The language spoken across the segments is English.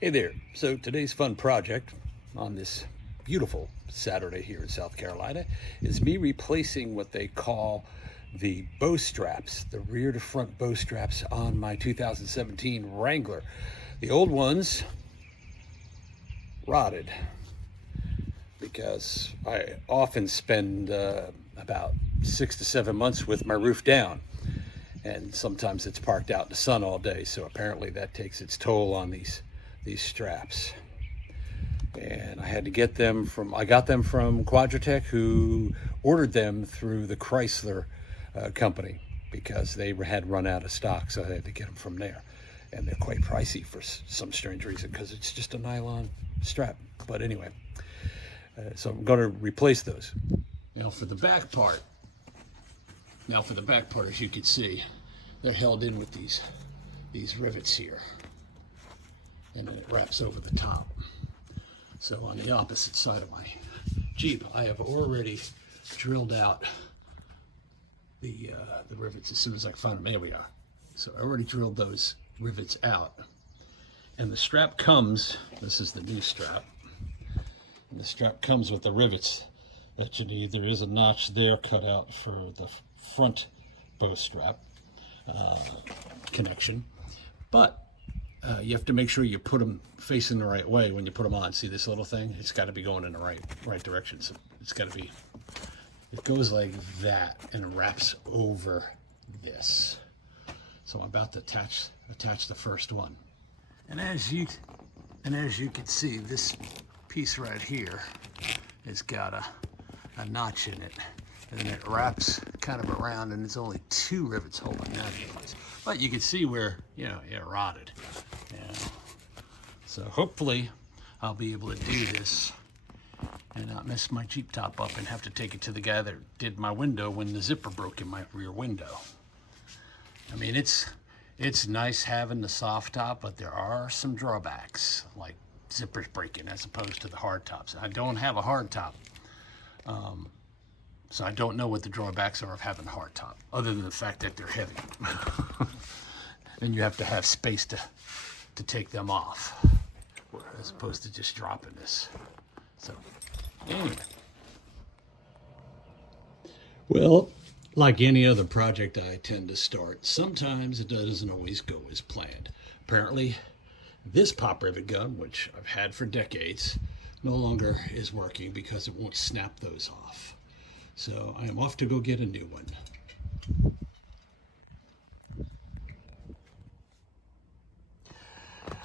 Hey there. So today's fun project on this beautiful Saturday here in South Carolina is me replacing what they call the bow straps, the rear to front bow straps on my 2017 Wrangler. The old ones rotted because I often spend about 6 to 7 months with my roof down. And sometimes it's parked out in the sun all day, so apparently that takes its toll on these straps. And I had to get them I got them from Quadratech, who ordered them through the Chrysler company because they had run out of stock, so I had to get them from there. And they're quite pricey for some strange reason because it's just a nylon strap. But anyway, so I'm going to replace those. Now for the back part, as you can see, they're held in with these rivets here, and then it wraps over the top. So on the opposite side of my Jeep, I have already drilled out the rivets as soon as I found them. There we are. So I already drilled those rivets out, and the strap comes. This is the new strap, and the strap comes with the rivets that you need. There is a notch there cut out for the front bow strap connection, but you have to make sure you put them facing the right way when you put them on. See this little thing? It's got to be going in the right direction. So it's got to be. It goes like that and wraps over this. So I'm about to attach the first one, and as you can see, this piece right here has got a notch in it, and it wraps kind of around, and there's only 2 rivets holding that in place. But you can see where, it rotted. So hopefully I'll be able to do this and not mess my Jeep top up and have to take it to the guy that did my window when the zipper broke in my rear window. I mean, it's nice having the soft top, but there are some drawbacks, like zippers breaking as opposed to the hard tops. I don't have a hard top. So I don't know what the drawbacks are of having a hard top, other than the fact that they're heavy. And you have to have space to take them off, as opposed to just dropping this. So, anyway. Well, like any other project I tend to start, sometimes it doesn't always go as planned. Apparently, this pop rivet gun, which I've had for decades, no longer is working because it won't snap those off. So I am off to go get a new one.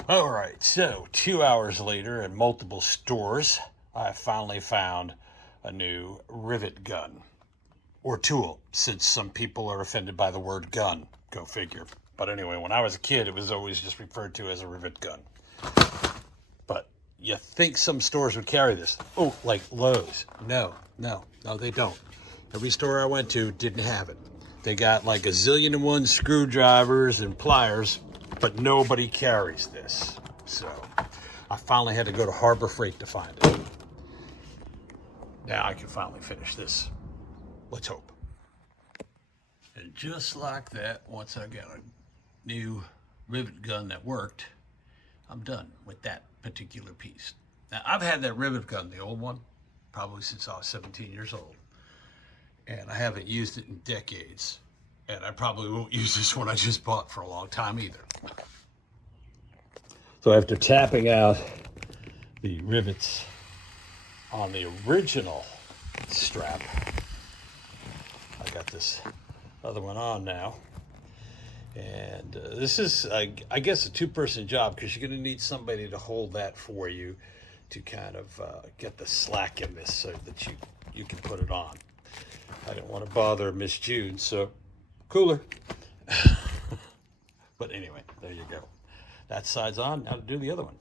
All right, so 2 hours later in multiple stores, I finally found a new rivet gun, or tool, since some people are offended by the word gun. Go figure. But anyway, when I was a kid, it was always just referred to as a rivet gun. But you think some stores would carry this? Oh, like Lowe's. No, they don't. Every store I went to didn't have it. They got like a zillion and one screwdrivers and pliers, but nobody carries this. So I finally had to go to Harbor Freight to find it. Now I can finally finish this. Let's hope. And just like that, once I got a new rivet gun that worked, I'm done with that particular piece. Now, I've had that rivet gun, the old one, probably since I was 17 years old. And I haven't used it in decades. And I probably won't use this one I just bought for a long time either. So after tapping out the rivets on the original strap, I got this other one on now. And this is, I guess, a 2-person job, because you're going to need somebody to hold that for you to kind of get the slack in this so that you can put it on. I didn't want to bother Miss June, so cooler. But anyway, there you go. That side's on. Now to do the other one.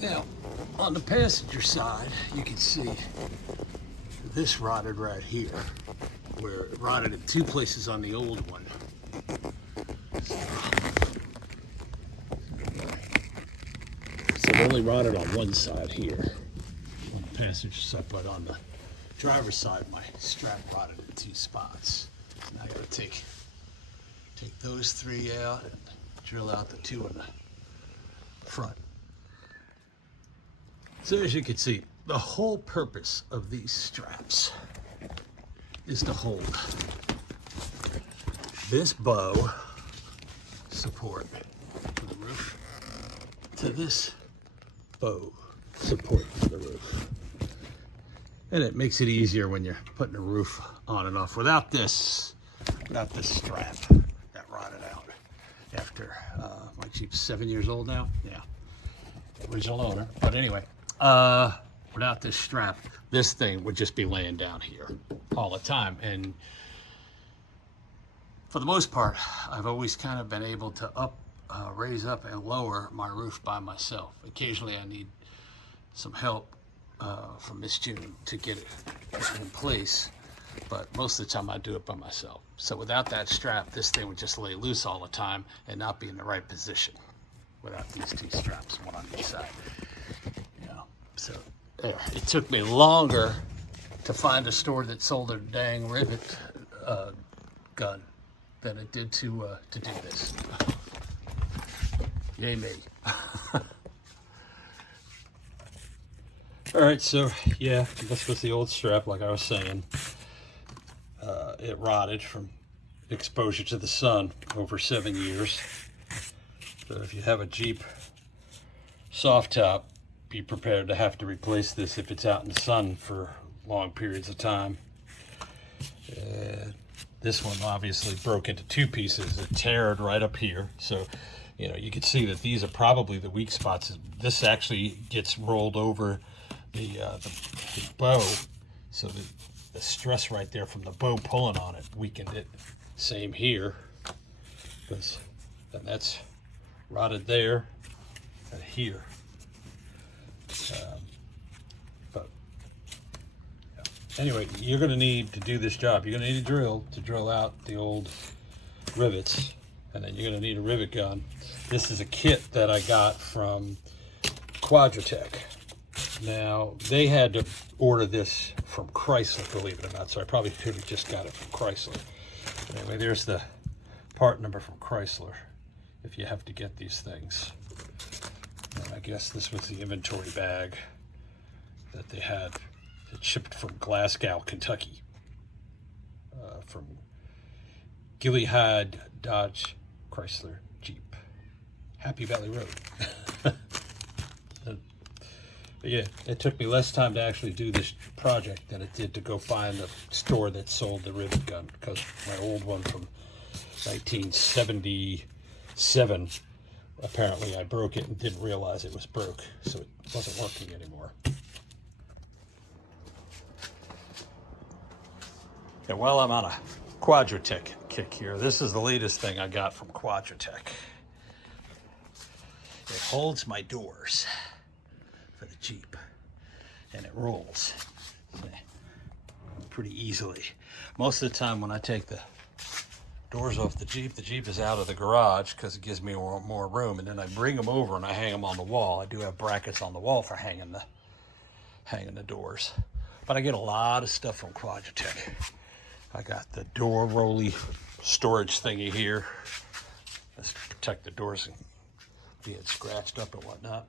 Now, on the passenger side, you can see this rotted right here, where it rotted in 2 places on the old one. So it only rotted on one side here, on the passenger side, but on the driver's side, my strap rotted in 2 spots. So now I gotta take those 3 out and drill out the 2 on front. So as you can see, the whole purpose of these straps is to hold this bow support for the roof to this bow support for the roof. And it makes it easier when you're putting a roof on and off. Without this strap that rotted out after my Jeep's 7 years old now. Yeah, original owner. But anyway, without this strap, this thing would just be laying down here all the time. And for the most part, I've always kind of been able to raise up and lower my roof by myself. Occasionally I need some help from Miss June to get it in place, but most of the time I do it by myself. So without that strap, this thing would just lay loose all the time and not be in the right position without these two straps, one on each side. You know, so there. It took me longer to find a store that sold a dang rivet gun than it did to do this. Yay me. All right, so yeah, this was the old strap, like I was saying. It rotted from exposure to the sun over 7 years. So if you have a Jeep soft top, be prepared to have to replace this if it's out in the sun for long periods of time. This one obviously broke into two pieces. It teared right up here. So, you know, you can see that these are probably the weak spots. This actually gets rolled over the bow, so the stress right there from the bow pulling on it weakened it. Same here, and that's rotted there and here. But yeah. Anyway, you're going to need to do this job. You're going to need a drill to drill out the old rivets, and then you're going to need a rivet gun. This is a kit that I got from Quadratech. Now, they had to order this from Chrysler, believe it or not, so I probably could have just got it from Chrysler. But anyway, there's the part number from Chrysler, if you have to get these things. And I guess this was the inventory bag that they had. It shipped from Glasgow, Kentucky, from Gilead Dodge Chrysler Jeep. Happy Valley Road. But yeah, it took me less time to actually do this project than it did to go find the store that sold the rivet gun, because my old one from 1977, apparently I broke it and didn't realize it was broke, so it wasn't working anymore. And while I'm on a Quadratech kick here, this is the latest thing I got from Quadratech. It holds my doors for the Jeep, and it rolls pretty easily. Most of the time when I take the doors off the Jeep is out of the garage because it gives me more room, and then I bring them over and I hang them on the wall. I do have brackets on the wall for hanging the doors, but I get a lot of stuff from Quadratech. I got the door rolly storage thingy here. That's to protect the doors and being scratched up and whatnot.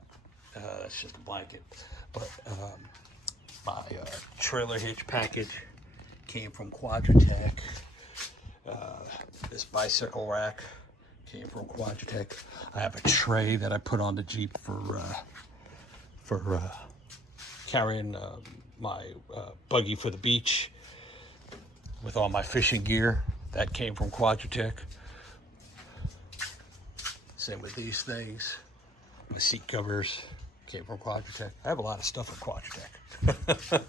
That's just a blanket. But my trailer hitch package came from Quadratech. This bicycle rack came from Quadratech. I have a tray that I put on the Jeep for carrying my buggy for the beach with all my fishing gear. That came from Quadratech. Same with these things. My seat covers came from Quadratech. I have a lot of stuff from Quadratech.